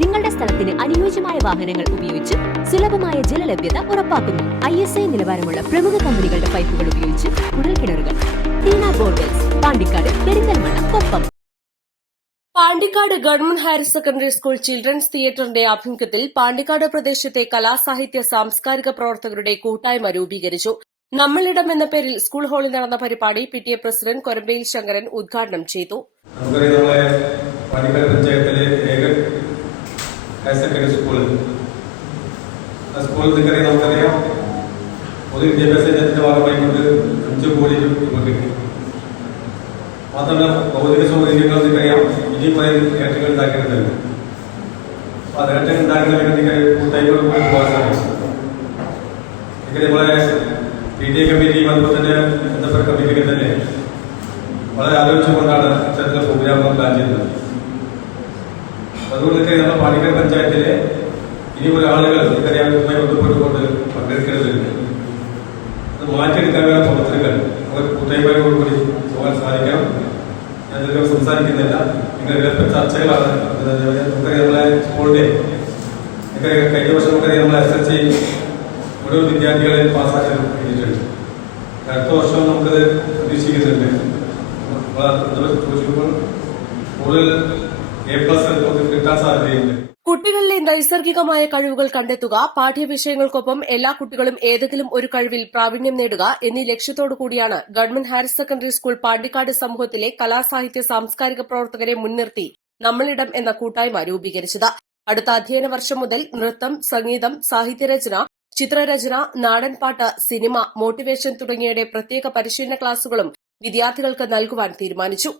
നിങ്ങളുടെ സ്ഥലത്തിന് അനുയോജ്യമായ വാഹനങ്ങൾ ഉപയോഗിച്ച് സുലഭമായ ജലലഭ്യത ഉറപ്പാക്കുന്നു. ISI നിലവാരമുള്ള പ്രമുഖ കമ്പനികളുടെ പൈപ്പുകൾ ഉപയോഗിച്ച് കുഴൽക്കിണറുകൾ. Teena borewells, Pandikkad, Perinthalmanna, Koppam. Pandikkad government higher secondary school children's തിയേറ്ററിന്റെ ആഭിമുഖ്യത്തിൽ പാണ്ടിക്കാട് പ്രദേശത്തെ കലാസാഹിത്യ സാംസ്കാരിക പ്രവർത്തകരുടെ കൂട്ടായ്മ രൂപീകരിച്ചു. നമ്മളിടം എന്ന പേരിൽ സ്കൂൾ ഹാളിൽ നടന്ന പരിപാടി PTA പ്രസിഡന്റ് കൊരമ്പയിൽ ശങ്കരൻ ഉദ്ഘാടനം ചെയ്തു. പാണ്ടിക്കാട് പഞ്ചായത്തിലെ ഏക ഹയർ സെക്കൻഡറി സ്കൂൾ നമുക്കറിയാം. പൊതുവിദ്യാഭ്യാസ യജ്ഞത്തിന്റെ ഭാഗമായിക്കൊണ്ട് 5 കോടി രൂപ കിട്ടി. മാത്രമല്ല ഭൗതിക സൗകര്യങ്ങൾ നിങ്ങൾക്കറിയാം, ഇനി കുറെ നേട്ടങ്ങൾ ഉണ്ടാക്കേണ്ടതുണ്ട്. അപ്പൊ ആ നേട്ടങ്ങൾ ഉണ്ടാക്കുന്ന കൂട്ടായ്മകൾ പോകാൻ സാധിക്കും. നമ്മളെ PTA കമ്മിറ്റിയും അതുപോലെ തന്നെ ബന്ധപ്പെട്ട കമ്മിറ്റിക്ക് തന്നെ വളരെ ആലോചിച്ചുകൊണ്ടാണ് ഇത്തരത്തിലുള്ള പ്രോഗ്രാമുകൾ പ്ലാൻ ചെയ്യുന്നത്. അതുകൊണ്ട് നമ്മുടെ പാണ്ടിക്കാട് പഞ്ചായത്തിലെ ഇനി കുറെ ആളുകൾ ഇതുമായി ബന്ധപ്പെട്ടുകൊണ്ട് പങ്കെടുക്കേണ്ടതുണ്ട്. അത് മാറ്റിയെടുക്കാനുള്ള പ്രവർത്തനങ്ങൾ നമുക്ക് കൂട്ടായ്മയോടുകൂടി പോകാൻ സാധിക്കണം. ഞാൻ ഇതിലൊക്കെ സംസാരിക്കുന്നില്ല. നിങ്ങൾ വിലപ്പെട്ട ചർച്ചകളാണ്. നമുക്കറിയാം നമ്മളെ സ്കൂളിന്റെ കഴിഞ്ഞ വർഷം നമുക്കറിയാം നമ്മളെ SSLC മുഴുവൻ വിദ്യാർത്ഥികളെ പാസ്സാക്കാൻ കഴിഞ്ഞിട്ടുണ്ട്. അടുത്ത വർഷം നമുക്കത് പ്രതീക്ഷിക്കുന്നുണ്ട്. ചോദിക്കുമ്പോൾ കൂടുതൽ A+ കിട്ടാൻ സാധ്യതയുണ്ട്. കുട്ടികളിലെ നൈസർഗികമായ കഴിവുകൾ കണ്ടെത്തുക, പാഠ്യവിഷയങ്ങൾക്കൊപ്പം എല്ലാ കുട്ടികളും ഏതെങ്കിലും ഒരു കഴിവിൽ പ്രാവീണ്യം നേടുക എന്നീ ലക്ഷ്യത്തോടുകൂടിയാണ് government higher secondary school Pandikkad സമൂഹത്തിലെ കലാസാഹിത്യ സാംസ്കാരിക പ്രവർത്തകരെ മുൻനിർത്തി നമ്മളിടം എന്ന കൂട്ടായ്മ രൂപീകരിച്ചത്. അടുത്ത അധ്യയന വർഷം മുതൽ നൃത്തം, സംഗീതം, സാഹിത്യരചന, ചിത്രരചന, നാടൻപാട്ട്, സിനിമ, മോട്ടിവേഷൻ തുടങ്ങിയവയുടെ പ്രത്യേക പരിശീലന ക്ലാസുകളും വിദ്യാർത്ഥികൾക്ക് നൽകുവാൻ തീരുമാനിച്ചു.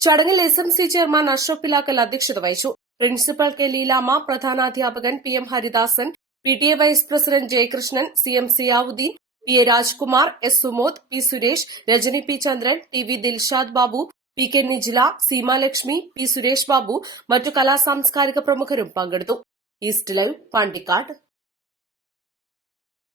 ചടങ്ങിൽ SMC ചെയർമാൻ അഷ്റഫ് പിലാക്കൽ അധ്യക്ഷത വഹിച്ചു. Principal K. ലീലാമ്മ, പ്രധാനാധ്യാപകൻ PM Haridasan, PTA vice president Jayakrishnan, CM Ziyauddin, PA Rajkumar, S. Sumod, P. Suresh, Rajani P. Chandran, TV Dilshad Babu, PK Nijila, Seemalakshmi, P. Suresh Babu, മറ്റു കലാസാംസ്കാരിക പ്രമുഖരും പങ്കെടുത്തു. East live, Pandikkad.